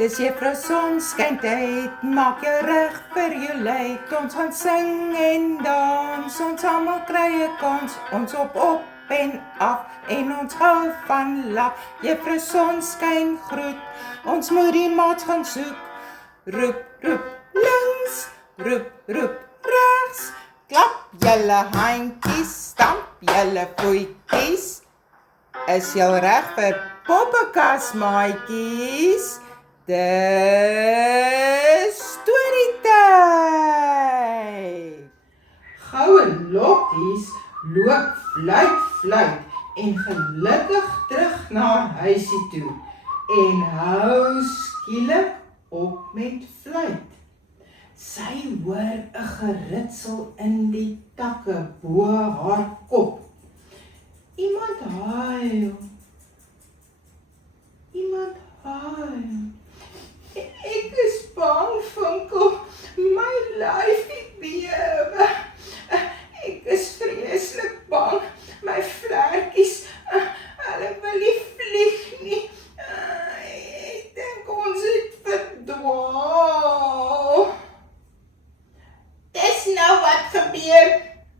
Dis juffrou Sonskyn-tyd, maak jou reg vir jou leid. Ons gaan sing en dans, ons almal kry 'n kans. Ons op en af en ons hou van lag. Juffrou Sonskyn groet, ons moet die maat gaan soek. Roep, roep, links, roep, roep, regs. Klap julle handjies, stamp julle voetjies. Is jy reg vir poppekas maatjies? Dis storytyd. Goue lokkies loop fluit, fluit en gelukkig terug na huisie toe en hou skielik op met fluit. Sy hoor 'n geritsel in die takke bo haar kop. Iemand huil. Iemand huil. Ek is bang, Funkel. My lyfie bewe. Ek is vreeslik bang. My vlekkies, hulle wil nie vlieg nie. Ek dink ons het verdwaal. Dis nou wat gebeur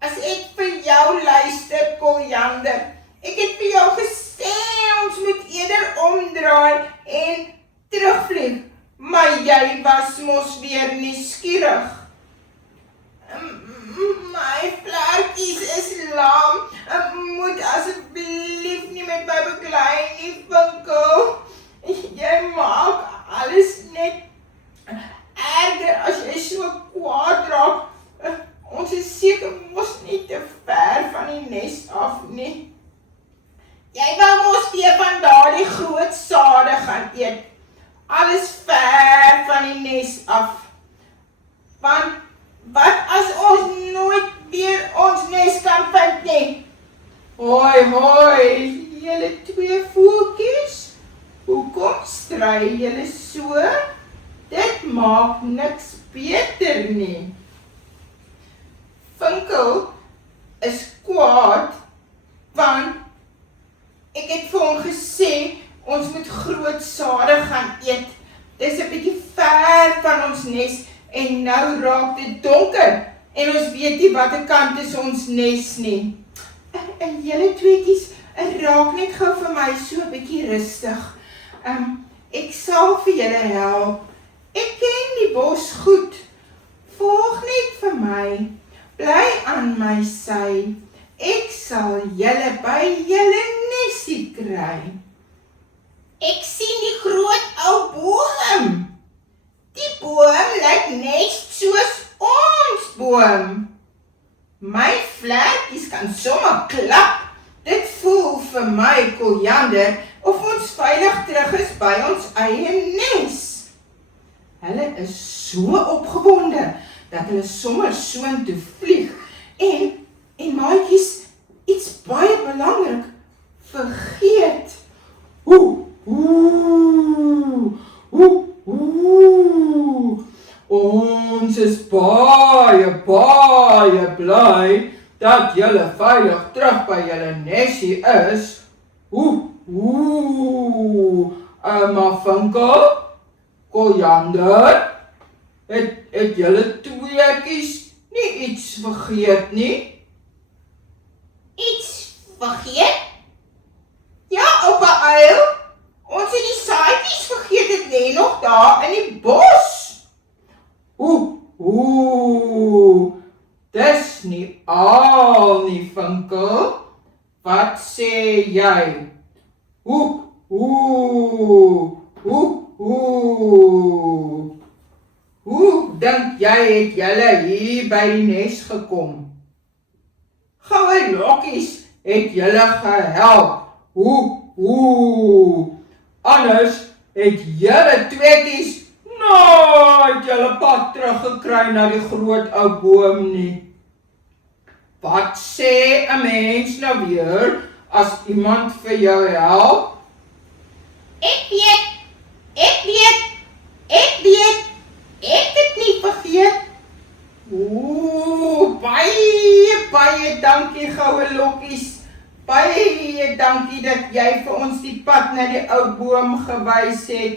as ek vir jou luister, Koljander. Ek het vir jou gesê ons moet eerder omdraai en terugvlieg, maar jy was mos weer nuuskierig. My vlekkies is lam. Moet asseblief nie met my beklei nie, Funkel. Jy maak alles net erger as jy so kwaad raak. Ons is seker mos nie te ver van die nes af nie. Jy wou mos weer van daardie groot sade gaan eet. Alles ver van die nes af. Want wat as ons nooit weer ons nes kan vind nie? Hoi, hoi, julle twee voeltjies. Hoekom stry julle so? Dit maak niks beter nie. Funkel is kwaad, want ek het vir hom gesê, ons moet groot sade gaan eet. Dis 'n bietjie ver van ons nes en nou raak dit donker en ons weet nie watter kant is ons nes nie. En julle tweetjies, raak net gou vir my so 'n bietjie rustig. Ek sal vir julle help. Ek ken die bos goed. Volg net vir my. Bly aan my sy. Ek sal julle by julle nesie kry. Ek sien die groot ou boom. Die boom lyk net soos ons boom. My vlekkies kan sommer klap. Dit voel vir my, Koljander, of ons veilig terug is by ons eie nes. Hulle is so opgewonde dat hulle sommer soontoe vlieg en maatjies iets baie belangrik vergeet. Ons is baie bly dat julle veilig terug by julle nesie is. Maar Funkel, Koljander, het julle tweeetjies nie iets vergeet nie? Iets vergeet? Ja, oupa uil, ons het die saadjies vergeet, dit lê nog daar in die bos. Dis nie al nie, Funkel. Wat sê jy? Hoe dink jy het julle hier by die nes gekom? Goue lokkies het julle gehelp. Anders het julle tweetjies nooit julle pad teruggekry na die groot ou boom nie. Wat sê 'n mens nou weer as iemand vir jou help? Ek weet. Ek het nie vergeet. Baie dankie, goue lokkies. Baie dankie dat jy vir ons die pad na die ou boom gewys het.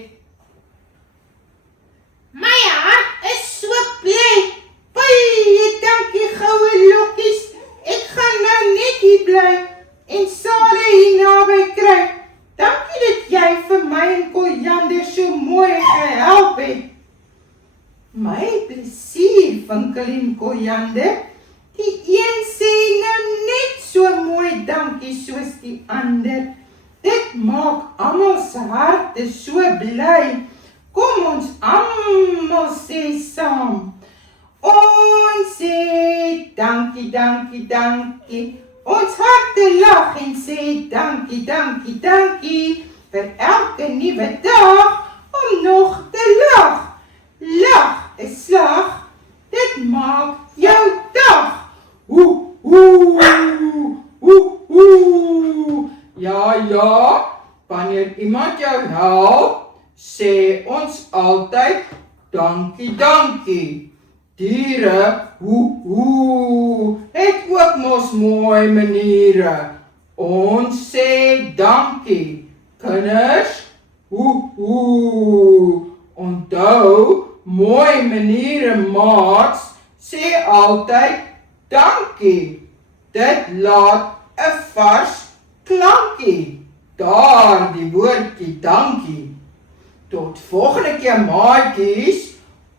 Sparkle en Kojande. Die een sê nou net so mooi dankie soos die ander. Dit maak almal se harte so bly. Kom ons almal sê saam. Ons sê dankie, dankie, dankie. Ons harte lag en sê dankie, dankie, dankie. Vir elke nuwe dag om nog te lag. Lag 'n slag, dit maak jou dag. Woe, woe, woe, woe. Ja, wanneer iemand jou help, sê ons altyd dankie, dankie. Diere, woe, het ook mos mooi maniere. Ons sê dankie. Kinders, woe. Onthou, mooi maniere maats sê altyd dankie. Dit laat 'n vars klankie. Daar die woordjie dankie. Tot volgende keer maatjies.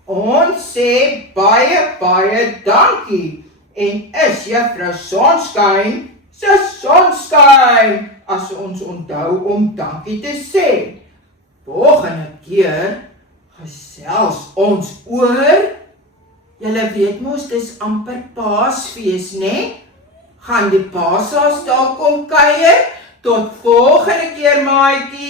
Ons sê baie dankie. En is Juffrou Sonskyn se sonskyn as ons onthou om dankie te sê. Volgende keer gesels ons oor, julle weet mos dis amper Paasfees, né? Gaan die Paasaas daar kom kuier? Tot volgende keer maatjies.